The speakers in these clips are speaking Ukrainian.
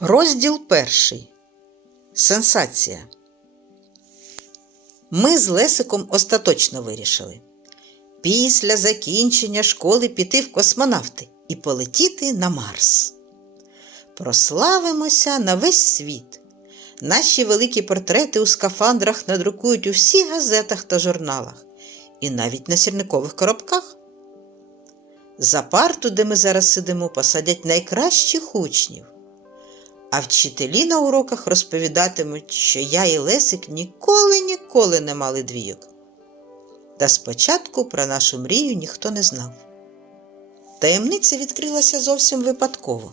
Розділ перший. Сенсація. Ми з Лесиком остаточно вирішили. Після закінчення школи піти в космонавти і полетіти на Марс. Прославимося на весь світ. Наші великі портрети у скафандрах надрукують у всіх газетах та журналах, і навіть на сірникових коробках. За парту, де ми зараз сидимо, посадять найкращих учнів. А вчителі на уроках розповідатимуть, що я і Лесик ніколи ніколи не мали двійок. Та спочатку про нашу мрію ніхто не знав. Таємниця відкрилася зовсім випадково.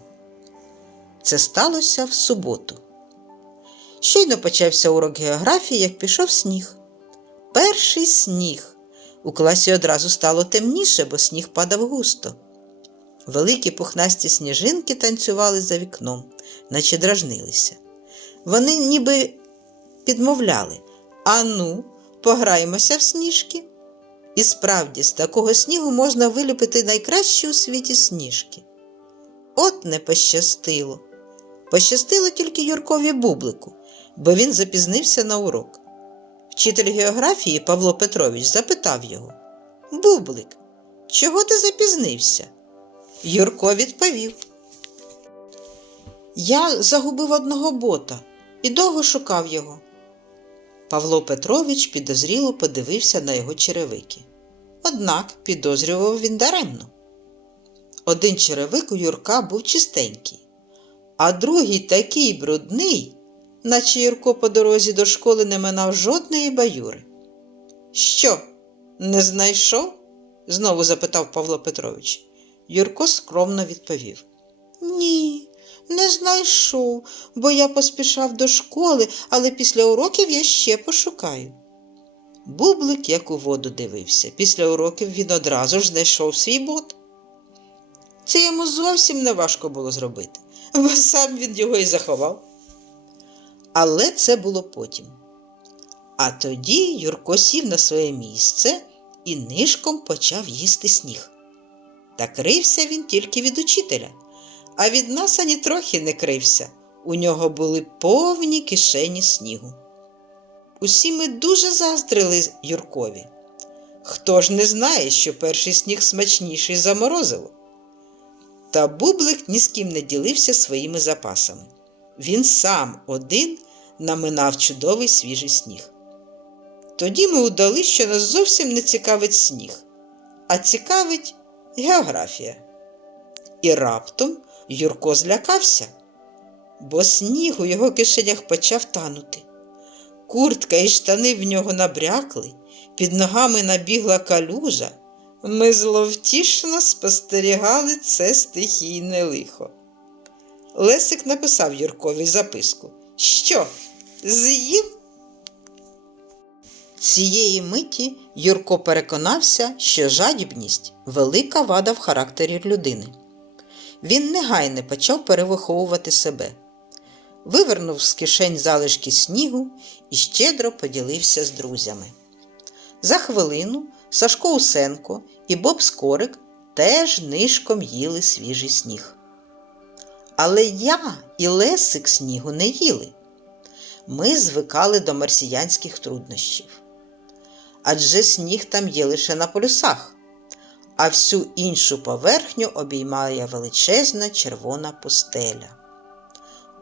Це сталося в суботу. Щойно почався урок географії, як пішов сніг. Перший сніг. У класі одразу стало темніше, бо сніг падав густо. Великі пухнасті сніжинки танцювали за вікном, наче дражнилися. Вони ніби підмовляли Ану, пограємося в сніжки. І справді, з такого снігу можна виліпити найкращі у світі сніжки. От не пощастило. Пощастило тільки Юркові Бублику, бо він запізнився на урок. Вчитель географії Павло Петрович запитав його Бублик, чого ти запізнився? Юрко відповів. Я загубив одного бота і довго шукав його. Павло Петрович підозріло подивився на його черевики. Однак підозрював він даремно. Один черевик у Юрка був чистенький, а другий такий брудний, наче Юрко по дорозі до школи не минав жодної баюри. Що, не знайшов? знову запитав Павло Петрович. Юрко скромно відповів. Ні, не знайшов, бо я поспішав до школи, але після уроків я ще пошукаю. Бублик як у воду дивився. Після уроків він одразу ж знайшов свій бот. Це йому зовсім не важко було зробити, бо сам він його і заховав. Але це було потім. А тоді Юрко сів на своє місце і нишком почав їсти сніг. Та крився він тільки від учителя, а від нас ані трохи не крився. У нього були повні кишені снігу. Усі ми дуже заздрили Юркові. Хто ж не знає, що перший сніг смачніший за морозиво? Та бублик ні з ким не ділився своїми запасами. Він сам один наминав чудовий свіжий сніг. Тоді ми удали, що нас зовсім не цікавить сніг, а цікавить географія. І раптом Юрко злякався, бо сніг у його кишенях почав танути. Куртка і штани в нього набрякли, під ногами набігла калюжа. Ми зловтішно спостерігали це стихійне лихо. Лесик написав Юркові записку. Що, з'їв? Цієї миті Юрко переконався, що жадібність велика вада в характері людини. Він негайно почав перевиховувати себе, вивернув з кишень залишки снігу і щедро поділився з друзями. За хвилину Сашко Усенко і Боб Скорик теж нишком їли свіжий сніг. Але я і Лесик снігу не їли. Ми звикали до марсіянських труднощів. Адже сніг там є лише на полюсах, а всю іншу поверхню обіймає величезна червона пустеля.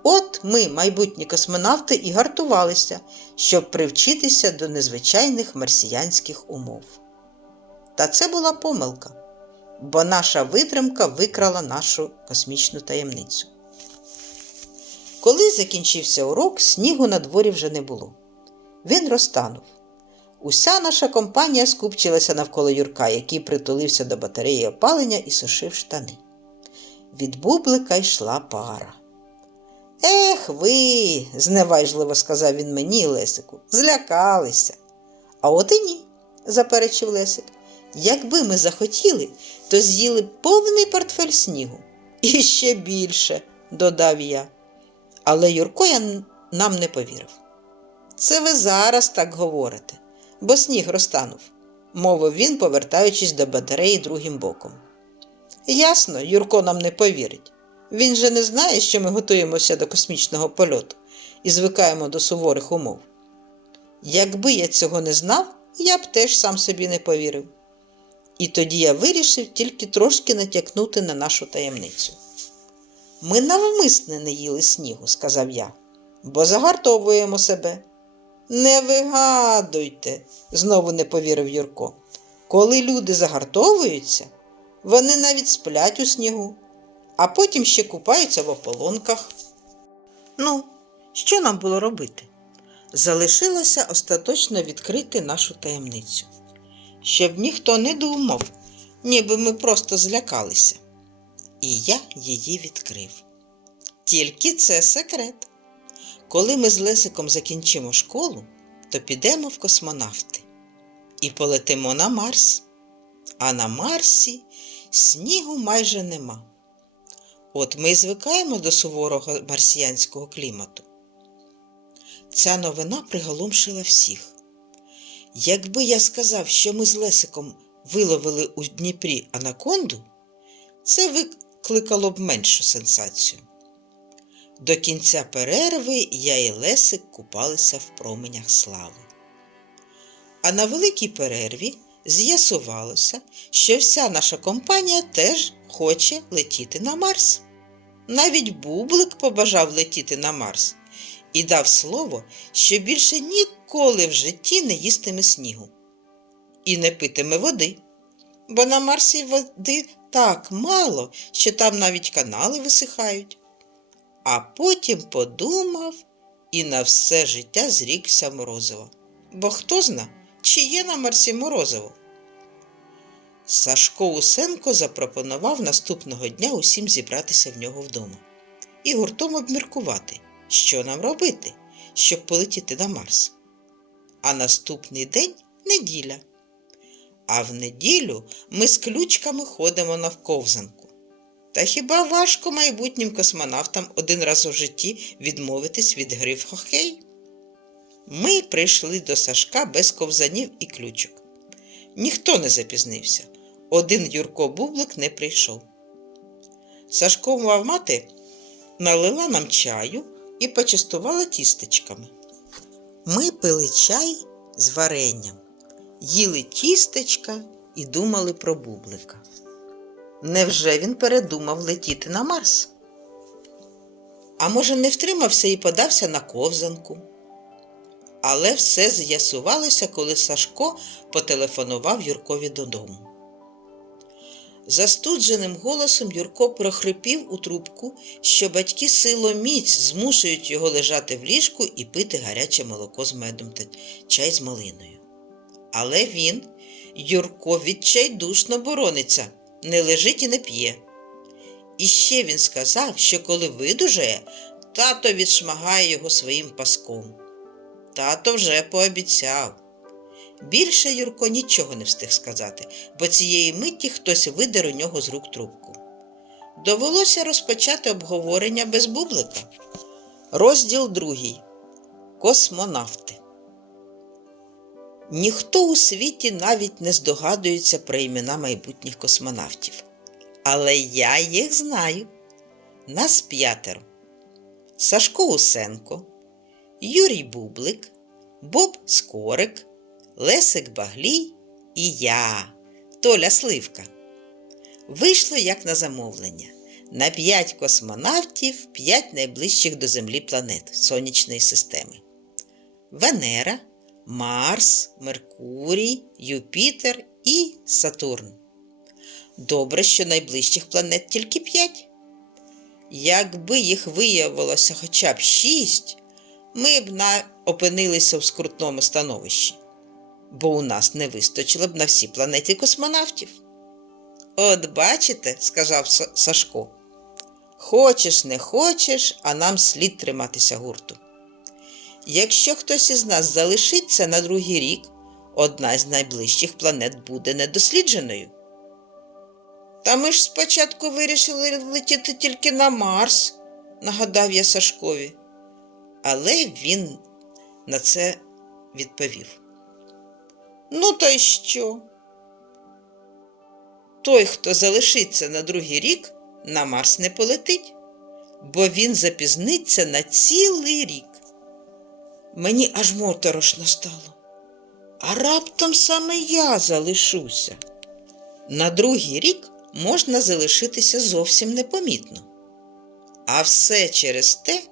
От ми, майбутні космонавти, і гартувалися, щоб привчитися до незвичайних марсіянських умов. Та це була помилка, бо наша витримка викрала нашу космічну таємницю. Коли закінчився урок, снігу на дворі вже не було. Він розтанув. Уся наша компанія скупчилася навколо Юрка, який притулився до батареї опалення і сушив штани. Від бублика йшла пара. Ех ви, зневажливо сказав він мені, Лесику, злякалися. А от і ні, заперечив Лесик. Якби ми захотіли, то з'їли повний портфель снігу. І ще більше, додав я. Але Юрко я нам не повірив. Це ви зараз так говорите, бо сніг розтанув. мовив він, повертаючись до батареї другим боком. Ясно, Юрко нам не повірить. Він же не знає, що ми готуємося до космічного польоту і звикаємо до суворих умов. Якби я цього не знав, я б теж сам собі не повірив. І тоді я вирішив тільки трошки натякнути на нашу таємницю. Ми навмисне не їли снігу, сказав я, бо загартовуємо себе. Не вигадуйте, знову не повірив Юрко. Коли люди загартовуються, вони навіть сплять у снігу, а потім ще купаються в ополонках. Ну, що нам було робити? Залишилося остаточно відкрити нашу таємницю, щоб ніхто не думав, ніби ми просто злякалися. І я її відкрив. Тільки це секрет. Коли ми з Лесиком закінчимо школу, то підемо в космонавти і полетимо на Марс. А на Марсі снігу майже нема. От ми звикаємо до суворого марсіянського клімату. Ця новина приголомшила всіх. Якби я сказав, що ми з Лесиком виловили у Дніпрі анаконду, це викликало б меншу сенсацію. До кінця перерви я і Лесик купалися в променях слави. А на великій перерві з'ясувалося, що вся наша компанія теж хоче летіти на Марс. Навіть Бублик побажав летіти на Марс і дав слово, що більше ніколи в житті не їстиме снігу і не питиме води. Бо на Марсі води так мало, що там навіть канали висихають. А потім подумав і на все життя зрікся морозива. Бо хто зна, чи є на Марсі морозиво? Сашко Усенко запропонував наступного дня усім зібратися в нього вдома і гуртом обміркувати, що нам робити, щоб полетіти на Марс. А наступний день неділя. А в неділю ми з ключками ходимо на вковзанку. Та хіба важко майбутнім космонавтам один раз у житті відмовитись від гри в хокей? Ми прийшли до Сашка без ковзанів і ключок. Ніхто не запізнився. Один Юрко Бублик не прийшов. Сашкова мати налила нам чаю і почастувала тістечками. Ми пили чай з варенням, їли тістечка і думали про бублика. Невже він передумав летіти на Марс? А може, не втримався і подався на ковзанку? Але все з'ясувалося, коли Сашко потелефонував Юркові додому. Застудженим голосом Юрко прохрипів у трубку, що батьки силоміць змушують його лежати в ліжку і пити гаряче молоко з медом та чай з малиною. Але він, Юрко, відчайдушно борониться, не лежить і не п'є. І ще він сказав, що коли видужає, тато відшмагає його своїм паском. Тато вже пообіцяв. Більше Юрко нічого не встиг сказати, бо цієї миті хтось видер у нього з рук трубку. Довелося розпочати обговорення без бублика. Розділ другий. Космонавти. Ніхто у світі навіть не здогадується про імена майбутніх космонавтів. Але я їх знаю. Нас п'ятеро. Сашко Усенко, Юрій Бублик, Боб Скорик, Лесик Баглій і я, Толя Сливка. Вийшло як на замовлення. На п'ять космонавтів, п'ять найближчих до Землі планет Сонячної системи: Венера, Марс, Меркурій, Юпітер і Сатурн. Добре, що найближчих планет тільки п'ять. Якби їх виявилося хоча б шість, ми б на... опинилися в скрутному становищі, бо у нас не вистачило б на всі планеті космонавтів. От бачите, сказав Сашко, хочеш не хочеш, а нам слід триматися гурту. Якщо хтось із нас залишиться на другий рік, одна з найближчих планет буде недослідженою. Та ми ж спочатку вирішили летіти тільки на Марс, нагадав я Сашкові. Але він на це відповів. Ну, то й що? той, хто залишиться на другий рік, на Марс не полетить, бо він запізниться на цілий рік. Мені аж моторошно стало. А раптом саме я залишуся. На другий рік можна залишитися зовсім непомітно. А все через те,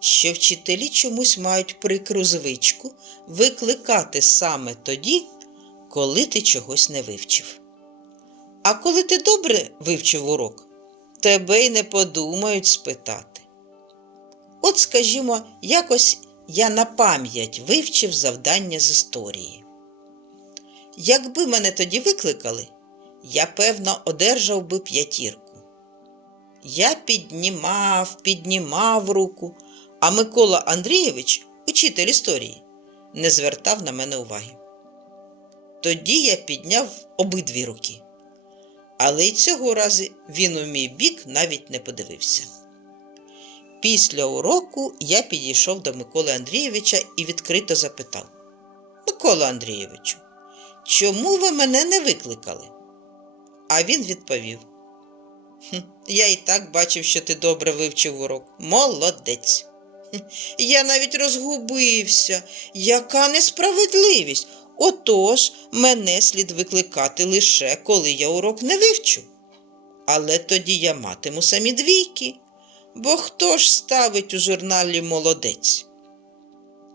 що вчителі чомусь мають прикру звичку викликати саме тоді, коли ти чогось не вивчив. А коли ти добре вивчив урок, тебе й не подумають спитати. От, скажімо, якось я на пам'ять вивчив завдання з історії. Якби мене тоді викликали, я певно одержав би п'ятірку. Я піднімав, піднімав руку, а Микола Андрійович, учитель історії, не звертав на мене уваги. Тоді я підняв обидві руки, але й цього разу він у мій бік навіть не подивився. Після уроку я підійшов до Миколи Андрійовича і відкрито запитав: Микола Андрійовичу, чому ви мене не викликали? А він відповів: «Хм, Я і так бачив, що ти добре вивчив урок. Молодець. «Хм, Я навіть розгубився. Яка несправедливість. Отож, мене слід викликати лише коли я урок не вивчу. Але тоді я матиму самі двійки. Бо хто ж ставить у журналі молодець?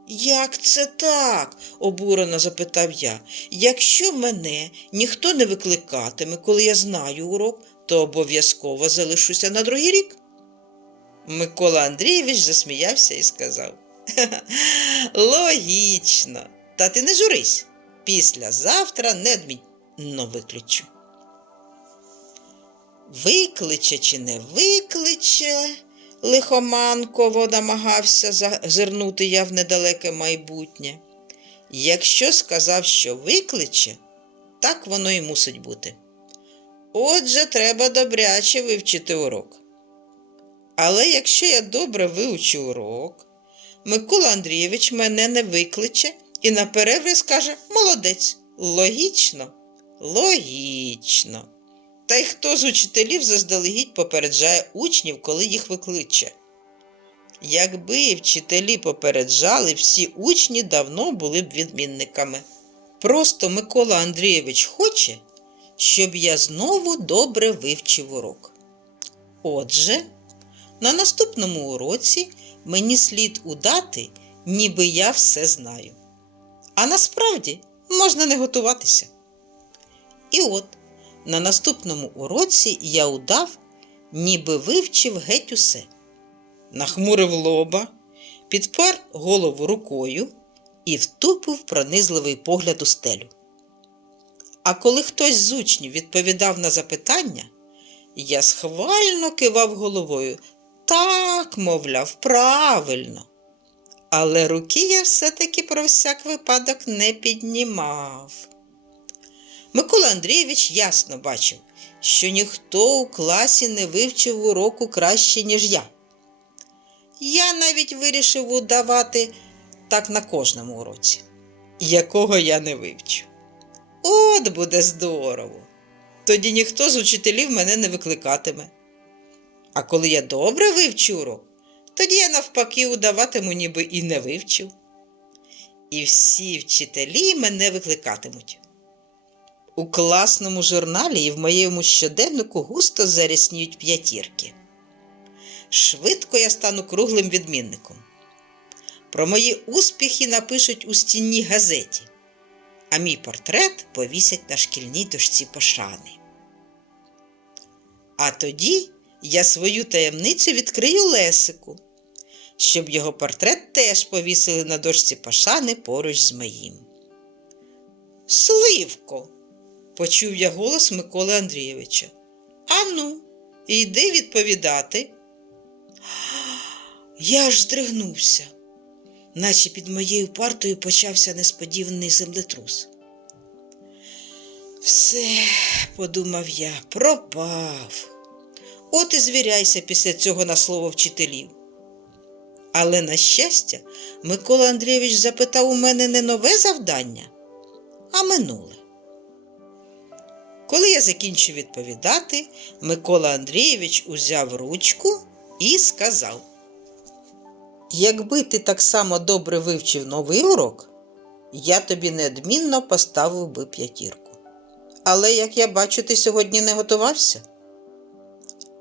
Як це так? обурено запитав я. Якщо мене ніхто не викликатиме, коли я знаю урок, то обов'язково залишуся на другий рік. Микола Андрійович засміявся і сказав: «Ха-ха, Логічно, та ти не журись. Післязавтра недмінно виключу. Викличе чи не викличе, лихоманково намагався зазирнути я в недалеке майбутнє. Якщо сказав, що викличе, так воно і мусить бути. Отже, треба добряче вивчити урок. Але якщо я добре вивчу урок, Микола Андрійович мене не викличе і на перерві скаже молодець. Логічно? Логічно. Та й хто з учителів заздалегідь попереджає учнів, коли їх викличе? Якби вчителі попереджали, всі учні давно були б відмінниками. Просто Микола Андрійович хоче, щоб я знову добре вивчив урок. Отже, на наступному уроці мені слід удати, ніби я все знаю. А насправді можна не готуватися. І от на наступному уроці я удав, ніби вивчив геть усе. Нахмурив лоба, підпер голову рукою і втупив пронизливий погляд у стелю. А коли хтось з учнів відповідав на запитання, я схвально кивав головою так, мовляв, правильно. Але руки я все-таки про всяк випадок не піднімав. Микола Андрійович ясно бачив, що ніхто у класі не вивчив уроку краще, ніж я. Я навіть вирішив удавати так на кожному уроці, якого я не вивчу. От буде здорово! Тоді ніхто з учителів мене не викликатиме. А коли я добре вивчу урок, тоді я навпаки удаватиму, ніби і не вивчив. І всі вчителі мене викликатимуть. У класному журналі і в моєму щоденнику густо зарясніють п'ятірки. Швидко я стану круглим відмінником. Про мої успіхи напишуть у стінній газеті, а мій портрет повісять на шкільній дошці пошани. А тоді я свою таємницю відкрию Лесику, щоб його портрет теж повісили на дошці пошани поруч з моїм. Сливко, почув я голос Миколи Андрійовича. Ану, йди відповідати. Я аж здригнувся, наче під моєю партою почався несподіваний землетрус. Все, подумав я, пропав. От і звіряйся після цього на слово вчителів. Але, на щастя, Микола Андрійович запитав у мене не нове завдання, а минуле. Коли я закінчив відповідати, Микола Андрійович узяв ручку і сказав: Якби ти так само добре вивчив новий урок, я тобі неодмінно поставив би п'ятірку. Але як я бачу, ти сьогодні не готувався.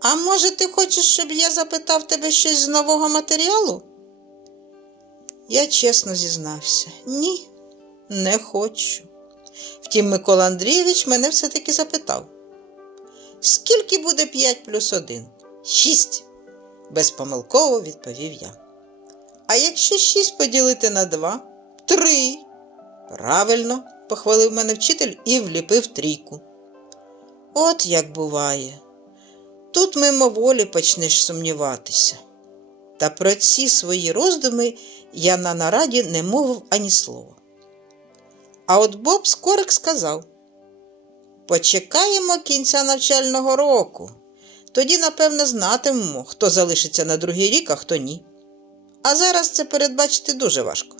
А може, ти хочеш, щоб я запитав тебе щось з нового матеріалу? Я чесно зізнався, ні, не хочу. Втім, Микола Андрійович мене все-таки запитав: скільки буде 5 плюс 1? Шість, безпомилково відповів я. А якщо 6 поділити на 2? Три. Правильно, похвалив мене вчитель і вліпив трійку. От як буває. Тут мимоволі почнеш сумніватися. Та про ці свої роздуми я на нараді не мовив ані слова. А от Боб Скорик сказав: Почекаємо кінця навчального року. Тоді, напевне, знатимемо, хто залишиться на другий рік, а хто ні. А зараз це передбачити дуже важко.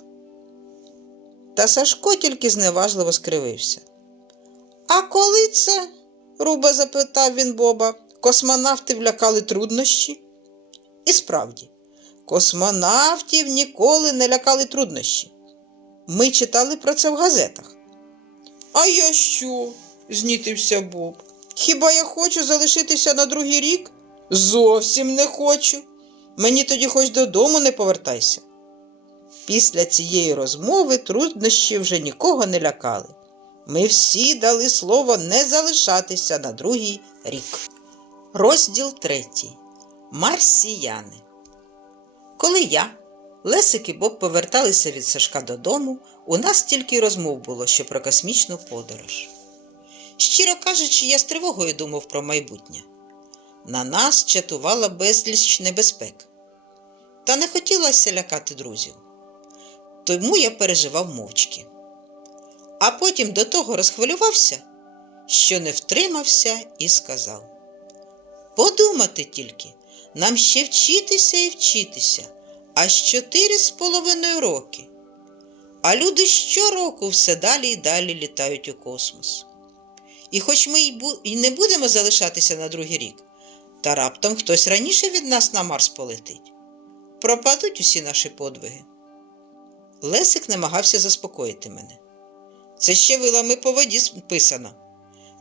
Та Сашко тільки зневажливо скривився. А коли це? руба запитав він Боба, космонавтів лякали труднощі? І справді, космонавтів ніколи не лякали труднощі. Ми читали про це в газетах. А я що? знітився Боб. Хіба я хочу залишитися на другий рік? Зовсім не хочу. Мені тоді хоч додому не повертайся. Після цієї розмови труднощі вже нікого не лякали. Ми всі дали слово не залишатися на другий рік. Розділ третій. Марсіяни. Коли я, Лесик і Боб поверталися від Сашка додому, у нас тільки й розмов було, що про космічну подорож. Щиро кажучи, я з тривогою думав про майбутнє. На нас чатувала безліч небезпек. Та не хотілося лякати друзів. Тому я переживав мовчки. А потім до того розхвилювався, що не втримався і сказав: Подумати тільки, нам ще вчитися і вчитися, аж чотири з половиною роки. А люди щороку все далі і далі літають у космос. І хоч ми й, не будемо залишатися на другий рік, та раптом хтось раніше від нас на Марс полетить. Пропадуть усі наші подвиги. Лесик намагався заспокоїти мене. Це ще вилами по воді списано.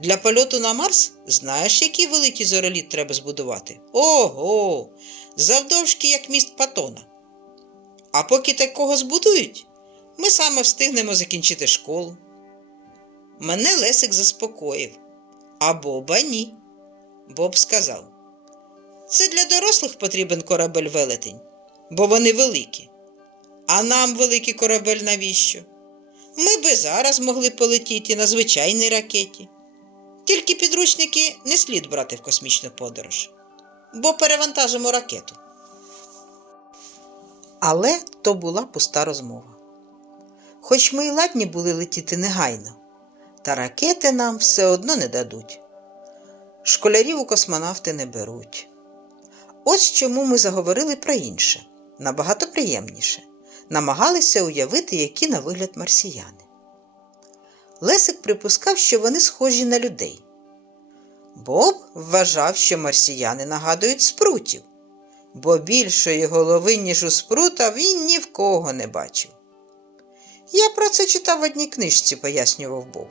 Для польоту на Марс знаєш, який великий зореліт треба збудувати? Ого! Завдовжки, як міст Патона. А поки такого збудують, ми саме встигнемо закінчити школу. Мене Лесик заспокоїв, а Боба ні. Боб сказав: Це для дорослих потрібен корабель велетень, бо вони великі. А нам великий корабель навіщо? Ми би зараз могли полетіти на звичайній ракеті. Тільки підручники не слід брати в космічну подорож, бо перевантажимо ракету. Але то була пуста розмова. Хоч ми й ладні були летіти негайно, та ракети нам все одно не дадуть. Школярів у космонавти не беруть. Ось чому ми заговорили про інше, набагато приємніше, намагалися уявити, які на вигляд марсіяни. Лесик припускав, що вони схожі на людей. Боб вважав, що марсіяни нагадують спрутів, бо більшої голови, ніж у спрута, він ні в кого не бачив. Я про це читав в одній книжці, пояснював Боб.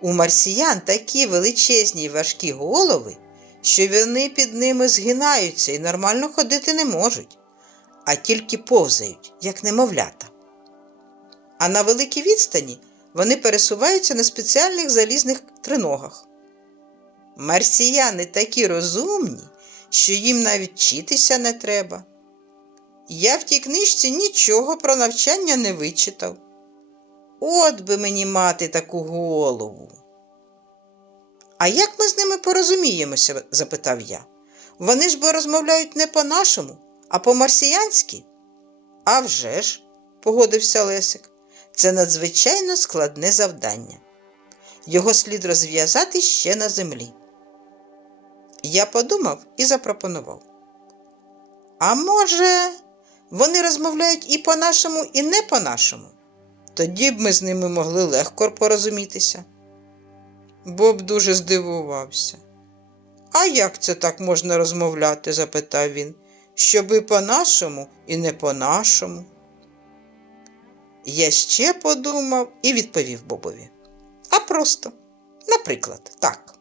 У марсіян такі величезні й важкі голови, що вони під ними згинаються і нормально ходити не можуть, а тільки повзають, як немовлята. А на великій відстані вони пересуваються на спеціальних залізних триногах. Марсіяни такі розумні, що їм навіть вчитися не треба. Я в тій книжці нічого про навчання не вичитав. От би мені мати таку голову. А як ми з ними порозуміємося? запитав я. Вони ж бо розмовляють не по-нашому, а по-марсіянськи. «А вже ж», – погодився Лесик, це надзвичайно складне завдання. Його слід розв'язати ще на землі. Я подумав і запропонував. А може, вони розмовляють і по-нашому, і не по-нашому? Тоді б ми з ними могли легко порозумітися. Боб дуже здивувався. А як це так можна розмовляти? запитав він. Щоби по-нашому і не по-нашому. Я ще подумав і відповів Бобові. А просто, наприклад, так.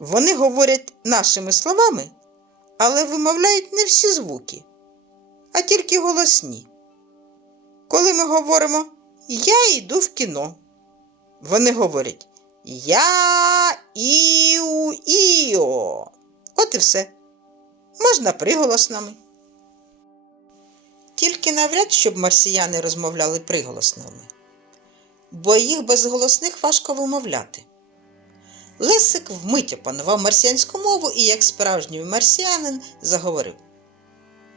Вони говорять нашими словами, але вимовляють не всі звуки, а тільки голосні. Коли ми говоримо Я йду в кіно, вони говорять Я іу іо. От і все. Можна приголосними. Тільки навряд, щоб марсіяни розмовляли приголосними, бо їх безголосних важко вимовляти. Лесик вмить опанував марсіанську мову і, як справжній марсіанин, заговорив.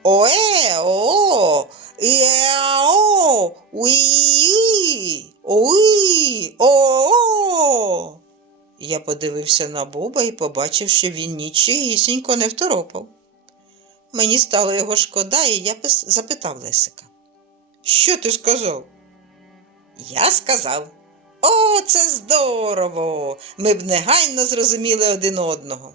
Ое, о, іао, уї, уї, о. Я подивився на Боба і побачив, що він нічогісінько не второпав. Мені стало його шкода, і я запитав Лесика. Що ти сказав? Я сказав. О, це здорово! Ми б негайно зрозуміли один одного.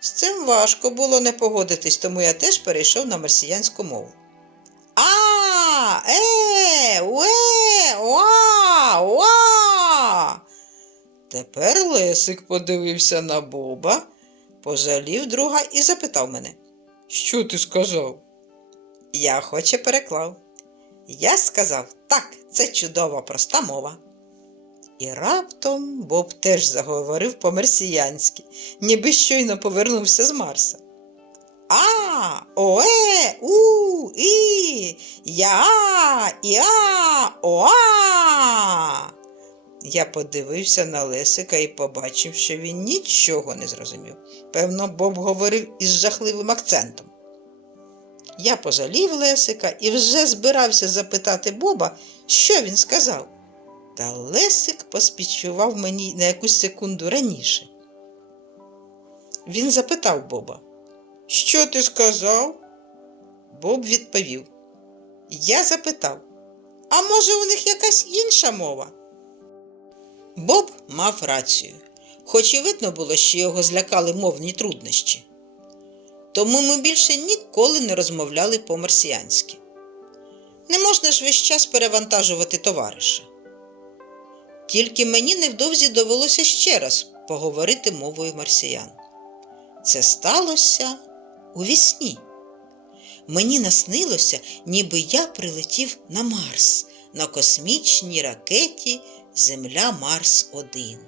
З цим важко було не погодитись, тому я теж перейшов на марсіянську мову. А, е, уе, уа, уа. Тепер Лесик подивився на Боба, пожалів друга і запитав мене. Що ти сказав? Я хоче переклав. Я сказав, так, це чудова проста мова. І раптом Боб теж заговорив по-мерсіянськи, ніби щойно повернувся з Марса. А, ое, у, і, я, іа, оа. Я подивився на Лесика і побачив, що він нічого не зрозумів. Певно, Боб говорив із жахливим акцентом. Я пожалів Лесика і вже збирався запитати Боба, що він сказав. Та Лесик поспічував мені на якусь секунду раніше. Він запитав Боба, що ти сказав? Боб відповів. Я запитав, а може у них якась інша мова? Боб мав рацію, хоч і видно було, що його злякали мовні труднощі. Тому ми більше ніколи не розмовляли по-марсіянськи. Не можна ж весь час перевантажувати товариша. Тільки мені невдовзі довелося ще раз поговорити мовою марсіян. Це сталося у вісні. Мені наснилося, ніби я прилетів на Марс на космічній ракеті Земля Марс 1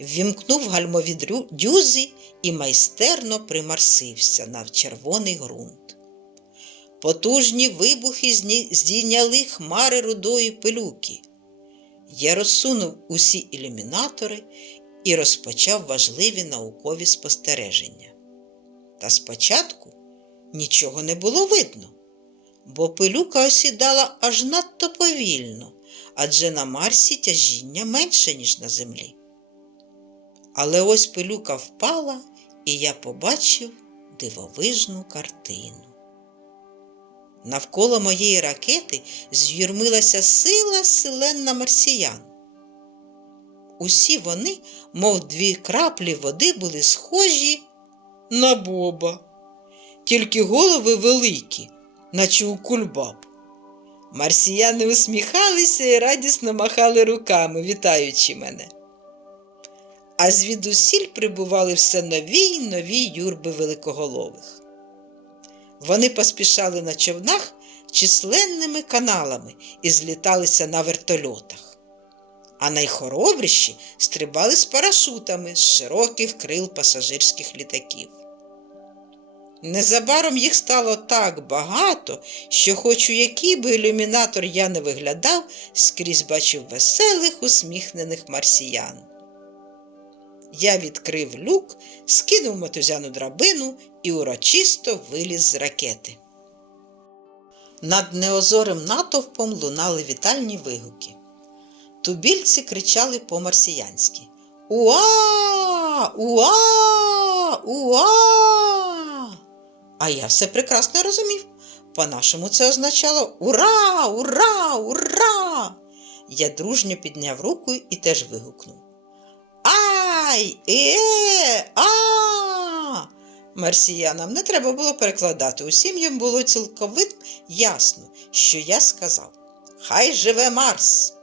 Ввімкнув гальмові дюзи і майстерно примарсився на червоний ґрунт. Потужні вибухи здійняли хмари рудої пилюки. Я розсунув усі ілюмінатори і розпочав важливі наукові спостереження. Та спочатку нічого не було видно, бо пилюка осідала аж надто повільно, адже на Марсі тяжіння менше, ніж на Землі. Але ось пилюка впала, і я побачив дивовижну картину. Навколо моєї ракети з'юрмилася сила селенна марсіян. Усі вони, мов дві краплі води, були схожі на боба, тільки голови великі, наче у кульбаб. Марсіяни усміхалися і радісно махали руками, вітаючи мене. А звідусіль прибували все нові й нові юрби великоголових. Вони поспішали на човнах численними каналами і зліталися на вертольотах. А найхоробріші стрибали з парашутами з широких крил пасажирських літаків. Незабаром їх стало так багато, що, хоч у який би ілюмінатор я не виглядав, скрізь бачив веселих, усміхнених марсіян. Я відкрив люк, скинув мотузяну драбину і урочисто виліз з ракети. Над неозорим натовпом лунали вітальні вигуки. Тубільці кричали по-марсіянськи Уа! Уа! Уа! А я все прекрасно розумів. По-нашому це означало Ура! Ура! Ура! Я дружньо підняв руку і теж вигукнув ай, е, а. Марсіянам не треба було перекладати. Усім їм було цілковито ясно, що я сказав. Хай живе Марс.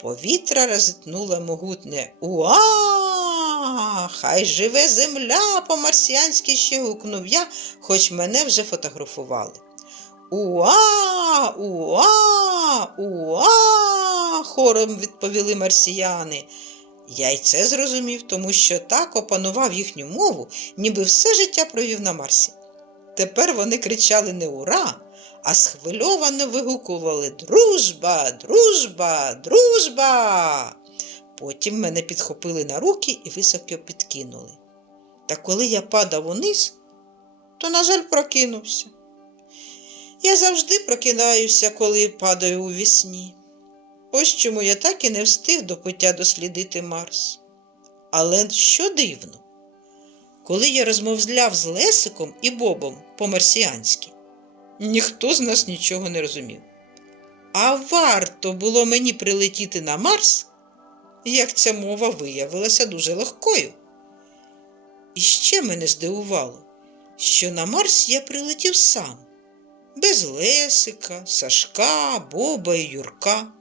Повітря розітнуло могутне Уа! Хай живе земля, по-марсіянськи ще гукнув я, хоч мене вже фотографували. Уа! Уа! Уа! хором відповіли марсіяни. Я й це зрозумів, тому що так опанував їхню мову, ніби все життя провів на Марсі. Тепер вони кричали не ура, а схвильовано вигукували Дружба, дружба, дружба. Потім мене підхопили на руки і високо підкинули. Та коли я падав униз, то, на жаль, прокинувся. Я завжди прокидаюся, коли падаю у вісні. Ось чому я так і не встиг до пуття дослідити Марс. Але що дивно, коли я розмовляв з Лесиком і Бобом по-марсіанськи, ніхто з нас нічого не розумів. А варто було мені прилетіти на Марс, як ця мова виявилася дуже легкою. І ще мене здивувало, що на Марс я прилетів сам, без Лесика, Сашка, Боба і Юрка.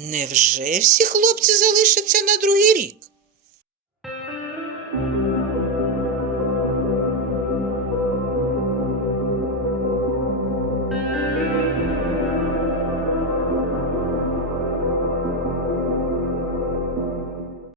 Невже всі хлопці залишаться на другий рік?